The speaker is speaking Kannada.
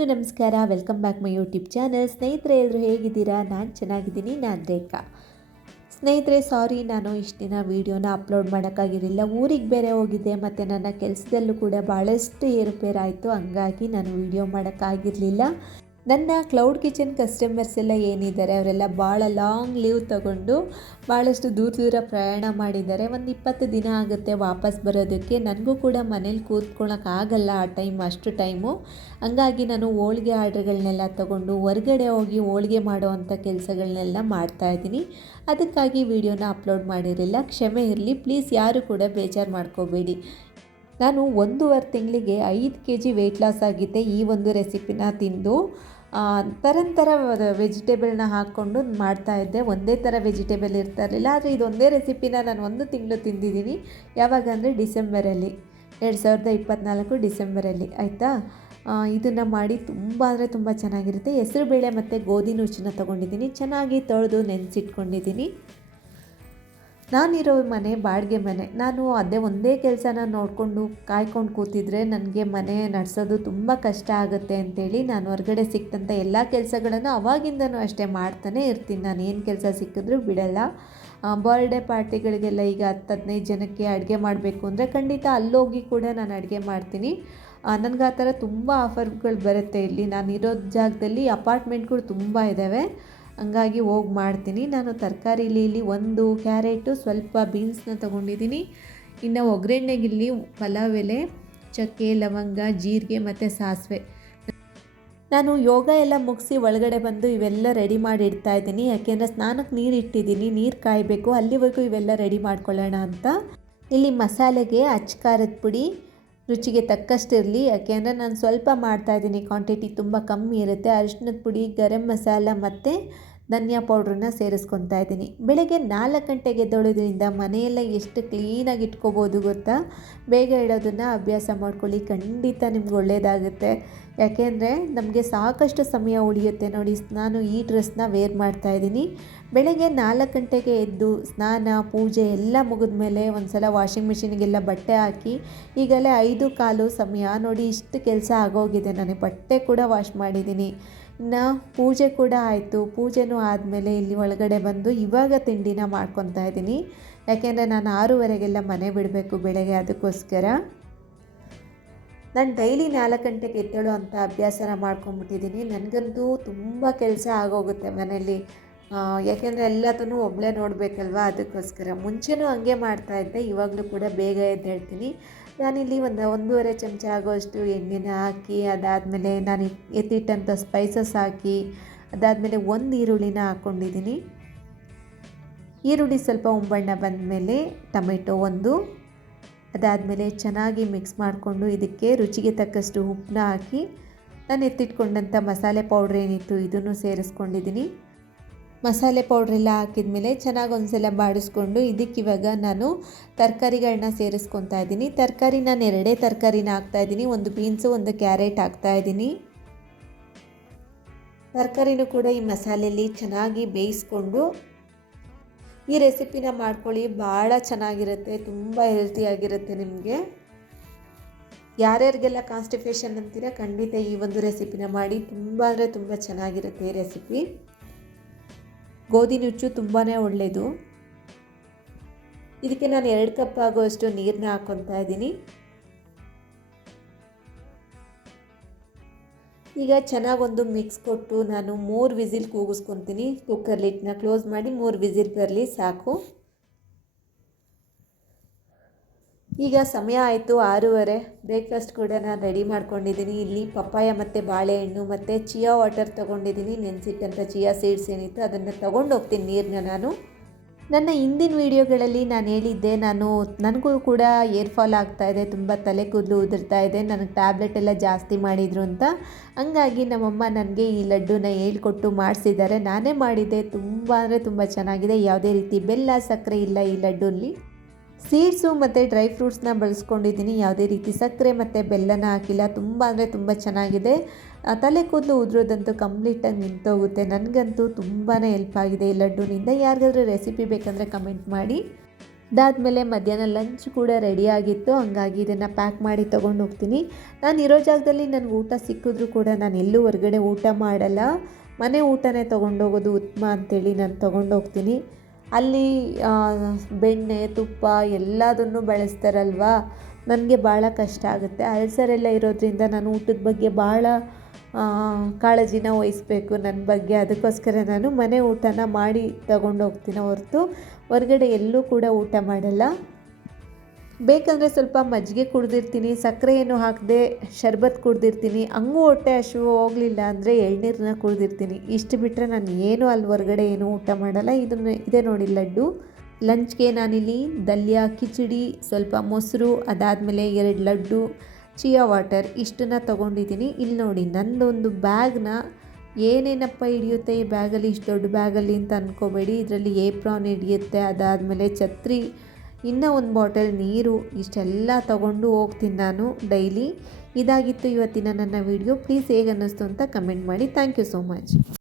ಎಲ್ರಿಗೂ ನಮಸ್ಕಾರ. Welcome back my YouTube channel. ಸ್ನೇಹಿತರೆ, ಎಲ್ಲರೂ ಹೇಗಿದ್ದೀರಾ? ನಾನು ಚೆನ್ನಾಗಿದ್ದೀನಿ. ನಾನು ರೇಖಾ. ಸ್ನೇಹಿತರೆ, ಸಾರಿ, ನಾನು ಇಷ್ಟು ದಿನ ವೀಡಿಯೋನ ಅಪ್ಲೋಡ್ ಮಾಡೋಕ್ಕಾಗಿರಲಿಲ್ಲ. ಊರಿಗೆ ಬೇರೆ ಹೋಗಿದ್ದೆ ಮತ್ತು ನನ್ನ ಕೆಲಸದಲ್ಲೂ ಕೂಡ ಭಾಳಷ್ಟು ಏರುಪೇರಾಯಿತು. ಹಂಗಾಗಿ ನಾನು ವೀಡಿಯೋ ಮಾಡೋಕ್ಕಾಗಿರಲಿಲ್ಲ. ನನ್ನ ಕ್ಲೌಡ್ ಕಿಚನ್ ಕಸ್ಟಮರ್ಸ್ ಎಲ್ಲ ಏನಿದ್ದಾರೆ ಅವರೆಲ್ಲ ಭಾಳ ಲಾಂಗ್ ಲೀವ್ ತಗೊಂಡು ಭಾಳಷ್ಟು ದೂರ ಪ್ರಯಾಣ ಮಾಡಿದ್ದಾರೆ. ಒಂದು 20 ದಿನ ಆಗುತ್ತೆ ವಾಪಸ್ ಬರೋದಕ್ಕೆ. ನನಗೂ ಕೂಡ ಮನೇಲಿ ಕೂತ್ಕೊಳ್ಳೋಕ್ಕಾಗಲ್ಲ ಅಷ್ಟು ಟೈಮು. ಹಂಗಾಗಿ ನಾನು ಹೋಳಿಗೆ ಆರ್ಡ್ರ್ಗಳನ್ನೆಲ್ಲ ತಗೊಂಡು ಹೊರಗಡೆ ಹೋಗಿ ಹೋಳಿಗೆ ಮಾಡೋವಂಥ ಕೆಲಸಗಳನ್ನೆಲ್ಲ ಮಾಡ್ತಾಯಿದ್ದೀನಿ. ಅದಕ್ಕಾಗಿ ವೀಡಿಯೋನ ಅಪ್ಲೋಡ್ ಮಾಡಿರಲಿಲ್ಲ. ಕ್ಷಮೆ ಇರಲಿ ಪ್ಲೀಸ್. ಯಾರು ಕೂಡ ಬೇಜಾರು ಮಾಡ್ಕೋಬೇಡಿ. ನಾನು 1.5 ತಿಂಗಳಿಗೆ 5 kg ವೆಯ್ಟ್ ಲಾಸ್ ಆಗಿದ್ದೆ ಈ ಒಂದು ರೆಸಿಪಿನ ತಿಂದು. ಥರ ವೆಜಿಟೇಬಲ್ನ ಹಾಕ್ಕೊಂಡು ಮಾಡ್ತಾಯಿದ್ದೆ. ಒಂದೇ ಥರ ವೆಜಿಟೇಬಲ್ ಇರ್ತಾ ಇರಲಿಲ್ಲ. ಆದರೆ ಇದೊಂದೇ ರೆಸಿಪಿನ ನಾನು 1 ತಿಂಗಳು ತಿಂದಿದ್ದೀನಿ. ಯಾವಾಗ ಅಂದರೆ ಡಿಸೆಂಬರಲ್ಲಿ, 2024 ಡಿಸೆಂಬರಲ್ಲಿ ಆಯಿತಾ. ಇದನ್ನು ಮಾಡಿ ತುಂಬ ಅಂದರೆ ತುಂಬ ಚೆನ್ನಾಗಿರುತ್ತೆ. ಹೆಸರುಬೇಳೆ ಮತ್ತು ಗೋಧಿ ನುಚ್ಚನ್ನ ತೊಗೊಂಡಿದ್ದೀನಿ. ಚೆನ್ನಾಗಿ ತೊಳೆದು ನೆನೆಸಿಟ್ಕೊಂಡಿದ್ದೀನಿ. ನಾನಿರೋ ಮನೆ ಬಾಡಿಗೆ ಮನೆ. ನಾನು ಒಂದೇ ಕೆಲಸನ ನೋಡಿಕೊಂಡು ಕಾಯ್ಕೊಂಡು ಕೂತಿದ್ರೆ ನನಗೆ ಮನೆ ನಡೆಸೋದು ತುಂಬ ಕಷ್ಟ ಆಗುತ್ತೆ ಅಂತೇಳಿ ನಾನು ಹೊರಗಡೆ ಸಿಕ್ತಂಥ ಎಲ್ಲ ಕೆಲಸಗಳನ್ನು ಅವಾಗಿಂದನೂ ಅಷ್ಟೇ ಮಾಡ್ತಾನೆ ಇರ್ತೀನಿ. ನಾನು ಏನು ಕೆಲಸ ಸಿಕ್ಕಿದ್ರೂ ಬಿಡಲ್ಲ. ಬರ್ಡೇ ಪಾರ್ಟಿಗಳಿಗೆಲ್ಲ ಈಗ 10-15 ಜನಕ್ಕೆ ಅಡುಗೆ ಮಾಡಬೇಕು ಅಂದರೆ ಖಂಡಿತ ಅಲ್ಲೋಗಿ ಕೂಡ ನಾನು ಅಡುಗೆ ಮಾಡ್ತೀನಿ. ನನಗೆ ಆ ಥರ ತುಂಬ ಆಫರ್ಗಳು ಬರುತ್ತೆ. ಇಲ್ಲಿ ನಾನಿರೋ ಜಾಗದಲ್ಲಿ ಅಪಾರ್ಟ್ಮೆಂಟ್ಗಳು ತುಂಬ ಇದ್ದಾವೆ. ಹಂಗಾಗಿ ಹೋಗಿ ಮಾಡ್ತೀನಿ. ನಾನು ತರಕಾರಿಲಿ ಇಲ್ಲಿ 1 ಕ್ಯಾರೆಟು, ಸ್ವಲ್ಪ ಬೀನ್ಸ್ನ ತೊಗೊಂಡಿದ್ದೀನಿ. ಇನ್ನು ಒಗ್ಗರಣೆಗಿಲ್ಲಿ ಪಲಾವ್ ಎಲೆ, ಚಕ್ಕೆ, ಲವಂಗ, ಜೀರಿಗೆ ಮತ್ತು ಸಾಸಿವೆ. ನಾನು ಯೋಗ ಎಲ್ಲ ಮುಗಿಸಿ ಒಳಗಡೆ ಬಂದು ಇವೆಲ್ಲ ರೆಡಿ ಮಾಡಿ ಇಡ್ತಾಯಿದ್ದೀನಿ. ಯಾಕೆಂದರೆ ಸ್ನಾನಕ್ಕೆ ನೀರು ಇಟ್ಟಿದ್ದೀನಿ, ನೀರು ಕಾಯಬೇಕು. ಅಲ್ಲಿವರೆಗೂ ಇವೆಲ್ಲ ರೆಡಿ ಮಾಡ್ಕೊಳ್ಳೋಣ ಅಂತ. ಇಲ್ಲಿ ಮಸಾಲೆಗೆ ಅಚ್ಚ ಖಾರದ ಪುಡಿ ರುಚಿಗೆ ತಕ್ಕಷ್ಟಿರಲಿ. ಯಾಕೆಂದರೆ ನಾನು ಸ್ವಲ್ಪ ಮಾಡ್ತಾಯಿದ್ದೀನಿ, ಕ್ವಾಂಟಿಟಿ ತುಂಬ ಕಮ್ಮಿ ಇರುತ್ತೆ. ಅರಿಶಿಣದ ಪುಡಿ, ಗರಂ ಮಸಾಲ ಮತ್ತು ಧನಿಯಾ ಪೌಡ್ರನ್ನ ಸೇರಿಸ್ಕೊತಾ ಇದ್ದೀನಿ. ಬೆಳಗ್ಗೆ 4 ಗಂಟೆಗೆ ಎದ್ದೇಳೋದ್ರಿಂದ ಮನೆಯೆಲ್ಲ ಎಷ್ಟು ಕ್ಲೀನಾಗಿ ಇಟ್ಕೋಬೋದು ಗೊತ್ತಾ. ಬೇಗ ಇಡೋದನ್ನು ಅಭ್ಯಾಸ ಮಾಡ್ಕೊಳ್ಳಿ, ಖಂಡಿತ ನಿಮ್ಗೆ ಒಳ್ಳೆಯದಾಗುತ್ತೆ. ಯಾಕೆಂದರೆ ನಮಗೆ ಸಾಕಷ್ಟು ಸಮಯ ಉಳಿಯುತ್ತೆ. ನೋಡಿ, ನಾನು ಈ ಡ್ರೆಸ್ನ ವೇರ್ ಮಾಡ್ತಾಯಿದ್ದೀನಿ. ಬೆಳಗ್ಗೆ 4 ಗಂಟೆಗೆ ಎದ್ದು ಸ್ನಾನ ಪೂಜೆ ಎಲ್ಲ ಮುಗಿದ ಮೇಲೆ ಒಂದು ಸಲ ವಾಷಿಂಗ್ ಮಿಷಿನಿಗೆಲ್ಲ ಬಟ್ಟೆ ಹಾಕಿ ಈಗಲೇ 5:15 ಸಮಯ. ನೋಡಿ, ಇಷ್ಟು ಕೆಲಸ ಆಗೋಗಿದೆ. ನಾನು ಬಟ್ಟೆ ಕೂಡ ವಾಶ್ ಮಾಡಿದ್ದೀನಿ. ಇನ್ನು ಪೂಜೆ ಕೂಡ ಆಯಿತು. ಪೂಜೆನೂ ಆದಮೇಲೆ ಇಲ್ಲಿ ಒಳಗಡೆ ಬಂದು ಇವಾಗ ತಿಂಡಿನ ಮಾಡ್ಕೊತಾ ಇದ್ದೀನಿ. ಯಾಕೆಂದರೆ ನಾನು 6:15 ಮನೆ ಬಿಡಬೇಕು ಬೆಳಗ್ಗೆ. ಅದಕ್ಕೋಸ್ಕರ ನಾನು ಡೈಲಿ 4 ಗಂಟೆಗೆ ಎದ್ದೇಳೋ ಅಂಥ ಅಭ್ಯಾಸನ ಮಾಡ್ಕೊಂಬಿಟ್ಟಿದ್ದೀನಿ. ನನಗಂತೂ ತುಂಬ ಕೆಲಸ ಆಗೋಗುತ್ತೆ ಮನೇಲಿ. ಯಾಕೆಂದರೆ ಎಲ್ಲದನ್ನು ಒಬ್ಬಳೇ ನೋಡಬೇಕಲ್ವ. ಅದಕ್ಕೋಸ್ಕರ ಮುಂಚೆನೂ ಹಂಗೆ ಮಾಡ್ತಾಯಿದ್ದೆ. ಇವಾಗಲೂ ಕೂಡ ಬೇಗ ಎದ್ದೇಳ್ತೀನಿ. ನಾನಿಲ್ಲಿ 1.5 ಚಮಚ ಆಗೋಷ್ಟು ಎಣ್ಣೆನ ಹಾಕಿ, ಅದಾದಮೇಲೆ ನಾನು ಎತ್ತಿಟ್ಟಂಥ ಸ್ಪೈಸಸ್ ಹಾಕಿ, ಅದಾದಮೇಲೆ 1 ಈರುಳ್ಳಿನ ಹಾಕ್ಕೊಂಡಿದ್ದೀನಿ. ಈರುಳ್ಳಿ ಸ್ವಲ್ಪ ಉಂಬಣ್ಣ ಬಂದಮೇಲೆ ಟೊಮೆಟೊ 1, ಅದಾದಮೇಲೆ ಚೆನ್ನಾಗಿ ಮಿಕ್ಸ್ ಮಾಡಿಕೊಂಡು ಇದಕ್ಕೆ ರುಚಿಗೆ ತಕ್ಕಷ್ಟು ಉಪ್ಪನ್ನ ಹಾಕಿ ನಾನು ಎತ್ತಿಟ್ಕೊಂಡಂಥ ಮಸಾಲೆ ಪೌಡ್ರ್ ಏನಿತ್ತು ಇದನ್ನು ಸೇರಿಸ್ಕೊಂಡಿದ್ದೀನಿ. ಮಸಾಲೆ ಪೌಡ್ರೆಲ್ಲ ಹಾಕಿದ್ಮೇಲೆ ಚೆನ್ನಾಗಿ ಒಂದ್ಸಲ ಬಾಡಿಸ್ಕೊಂಡು ಇದಕ್ಕಿವಾಗ ನಾನು ತರಕಾರಿಗಳನ್ನ ಸೇರಿಸ್ಕೊತಾ ಇದ್ದೀನಿ. ತರಕಾರಿ ನಾನು 2 ತರಕಾರಿನ ಹಾಕ್ತಾಯಿದ್ದೀನಿ. 1 ಬೀನ್ಸು, 1 ಕ್ಯಾರೆಟ್ ಹಾಕ್ತಾಯಿದ್ದೀನಿ. ತರಕಾರಿನೂ ಕೂಡ ಈ ಮಸಾಲೆಯಲ್ಲಿ ಚೆನ್ನಾಗಿ ಬೇಯಿಸ್ಕೊಂಡು ಈ ರೆಸಿಪಿನ ಮಾಡ್ಕೊಳ್ಳಿ. ಭಾಳ ಚೆನ್ನಾಗಿರುತ್ತೆ, ತುಂಬ ಹೆಲ್ತಿಯಾಗಿರುತ್ತೆ ನಿಮಗೆ. ಯಾರ್ಯಾರಿಗೆಲ್ಲ ಕಾನ್ಸ್ಟಿಪೇಷನ್ ಅಂತೀರ ಖಂಡಿತ ಈ ಒಂದು ರೆಸಿಪಿನ ಮಾಡಿ. ತುಂಬ ಅಂದರೆ ತುಂಬ ಚೆನ್ನಾಗಿರುತ್ತೆ ಈ ರೆಸಿಪಿ. ಗೋಧಿ ನುಚ್ಚು ತುಂಬಾ ಒಳ್ಳೆಯದು. ಇದಕ್ಕೆ ನಾನು 2 ಕಪ್ ಆಗುವಷ್ಟು ನೀರನ್ನ ಹಾಕ್ಕೊತಾ ಇದ್ದೀನಿ. ಈಗ ಚೆನ್ನಾಗೊಂದು ಮಿಕ್ಸ್ ಕೊಟ್ಟು ನಾನು 3 ವಿಸಿಲ್ ಕೂಗಿಸ್ಕೊತೀನಿ. ಕುಕ್ಕರ್ ಲಿಡ್ನ ಕ್ಲೋಸ್ ಮಾಡಿ 3 ವಿಸಿಲ್ ಬರಲಿ ಸಾಕು. ಈಗ ಸಮಯ ಆಯಿತು 6:30. ಬ್ರೇಕ್ಫಾಸ್ಟ್ ಕೂಡ ನಾನು ರೆಡಿ ಮಾಡ್ಕೊಂಡಿದ್ದೀನಿ. ಇಲ್ಲಿ ಪಪ್ಪಾಯ ಮತ್ತು ಬಾಳೆಹಣ್ಣು ಮತ್ತು ಚಿಯಾ ವಾಟರ್ ತೊಗೊಂಡಿದ್ದೀನಿ. ನೆನೆಸಿಟ್ಟಂಥ ಚಿಯಾ ಸೀಡ್ಸ್ ಏನಿತ್ತು ಅದನ್ನು ತೊಗೊಂಡು ಹೋಗ್ತೀನಿ ನೀರನ್ನ. ನಾನು ನನ್ನ ಹಿಂದಿನ ವೀಡಿಯೋಗಳಲ್ಲಿ ನಾನು ಹೇಳಿದ್ದೆ, ನನಗೂ ಕೂಡ ಏರ್ ಫಾಲ್ ಆಗ್ತಾಯಿದೆ, ತುಂಬ ತಲೆ ಕೂದಲು ಉದುರ್ತಾ ಇದೆ, ನನಗೆ ಟ್ಯಾಬ್ಲೆಟ್ ಎಲ್ಲ ಜಾಸ್ತಿ ಮಾಡಿದರು ಅಂತ. ಹಂಗಾಗಿ ನಮ್ಮಮ್ಮ ನನಗೆ ಈ ಲಡ್ಡುನ ಹೇಳ್ಕೊಟ್ಟು ಮಾಡಿಸಿದ್ದಾರೆ. ನಾನೇ ಮಾಡಿದ್ದೆ. ತುಂಬ ಅಂದರೆ ತುಂಬ ಚೆನ್ನಾಗಿದೆ. ಯಾವುದೇ ರೀತಿ ಬೆಲ್ಲ ಸಕ್ಕರೆ ಇಲ್ಲ ಈ ಲಡ್ಡುಲ್ಲಿ. ಸೀಡ್ಸು ಮತ್ತು ಡ್ರೈ ಫ್ರೂಟ್ಸ್ನ ಬಳಸ್ಕೊಂಡಿದ್ದೀನಿ. ಯಾವುದೇ ರೀತಿ ಸಕ್ಕರೆ ಮತ್ತು ಬೆಲ್ಲನ ಹಾಕಿಲ್ಲ. ತುಂಬ ಅಂದರೆ ತುಂಬ ಚೆನ್ನಾಗಿದೆ. ತಲೆ ಕೂದಲು ಉದುರೋದಂತೂ ಕಂಪ್ಲೀಟಾಗಿ ನಿಂತೋಗುತ್ತೆ. ನನಗಂತೂ ತುಂಬಾ ಹೆಲ್ಪ್ ಆಗಿದೆ ಈ ಲಡ್ಡುನಿಂದ. ಯಾರಿಗಾದ್ರೂ ರೆಸಿಪಿ ಬೇಕಂದರೆ ಕಮೆಂಟ್ ಮಾಡಿ. ಅದಾದಮೇಲೆ ಮಧ್ಯಾಹ್ನ ಲಂಚ್ ಕೂಡ ರೆಡಿಯಾಗಿತ್ತು, ಹಂಗಾಗಿ ಇದನ್ನು ಪ್ಯಾಕ್ ಮಾಡಿ ತೊಗೊಂಡು ಹೋಗ್ತೀನಿ. ನಾನು ಇರೋ ಜಾಗದಲ್ಲಿ ನನಗೆ ಊಟ ಸಿಕ್ಕಿದ್ರೂ ಕೂಡ ನಾನು ಎಲ್ಲೂ ಹೊರಗಡೆ ಊಟ ಮಾಡಲ್ಲ, ಮನೆ ಊಟನೇ ತೊಗೊಂಡೋಗೋದು ಉತ್ತಮ ಅಂಥೇಳಿ ನಾನು ತೊಗೊಂಡೋಗ್ತೀನಿ. ಅಲ್ಲಿ ಬೆಣ್ಣೆ ತುಪ್ಪ ಎಲ್ಲದನ್ನು ಬಳಸ್ತಾರಲ್ವ, ನನಗೆ ಭಾಳ ಕಷ್ಟ ಆಗುತ್ತೆ. ಅಲ್ಸರ್ ಎಲ್ಲ ಇರೋದ್ರಿಂದ ನಾನು ಊಟದ ಬಗ್ಗೆ ಭಾಳ ಕಾಳಜಿನ ವಹಿಸ್ಬೇಕು ನನ್ನ ಬಗ್ಗೆ. ಅದಕ್ಕೋಸ್ಕರ ನಾನು ಮನೆ ಊಟನ ಮಾಡಿ ತಗೊಂಡೋಗ್ತೀನಿ ಹೊರತು ಹೊರಗಡೆ ಎಲ್ಲೂ ಕೂಡ ಊಟ ಮಾಡಲ್ಲ. ಬೇಕಂದರೆ ಸ್ವಲ್ಪ ಮಜ್ಜಿಗೆ ಕುಡ್ದಿರ್ತೀನಿ, ಸಕ್ಕರೆ ಏನು ಹಾಕದೆ ಶರ್ಬತ್ ಕುಡ್ದಿರ್ತೀನಿ. ಹಂಗೂ ಹೊಟ್ಟೆ ಹಸಿವು ಹೋಗಲಿಲ್ಲ ಅಂದರೆ ಎಳ್ನೀರನ್ನ ಕುಡ್ದಿರ್ತೀನಿ. ಇಷ್ಟು ಬಿಟ್ಟರೆ ನಾನು ಏನು ಅಲ್ಲಿ ಹೊರಗಡೆ ಏನು ಊಟ ಮಾಡಲ್ಲ. ಇದೆ ನೋಡಿ ಲಡ್ಡು. ಲಂಚ್ಗೆ ನಾನಿಲ್ಲಿ ದಲ್ಯ, ಕಿಚಡಿ, ಸ್ವಲ್ಪ ಮೊಸರು, ಅದಾದಮೇಲೆ 2 ಲಡ್ಡು, ಚಿಯಾ ವಾಟರ್ ಇಷ್ಟನ್ನು ತೊಗೊಂಡಿದ್ದೀನಿ. ಇಲ್ಲಿ ನೋಡಿ ನನ್ನದೊಂದು ಬ್ಯಾಗ್ನ ಏನೇನಪ್ಪ ಹಿಡಿಯುತ್ತೆ ಈ ಬ್ಯಾಗಲ್ಲಿ, ಇಷ್ಟು ದೊಡ್ಡ ಬ್ಯಾಗಲ್ಲಿ ಅಂತ ಅಂದ್ಕೋಬೇಡಿ. ಇದರಲ್ಲಿ ಏಪ್ರಾನ್ ಹಿಡಿಯುತ್ತೆ, ಅದಾದಮೇಲೆ ಛತ್ರಿ, ಇನ್ನೂ ಒಂದು ಬಾಟಲ್ ನೀರು, ಇಷ್ಟೆಲ್ಲ ತೊಗೊಂಡು ಹೋಗ್ತೀನಿ ನಾನು ಡೈಲಿ. ಇದಾಗಿತ್ತು ಇವತ್ತಿನ ನನ್ನ ವಿಡಿಯೋ. ಪ್ಲೀಸ್ ಹೇಗೆ ಅನ್ನಿಸ್ತು ಅಂತ ಕಮೆಂಟ್ ಮಾಡಿ. Thank you so much.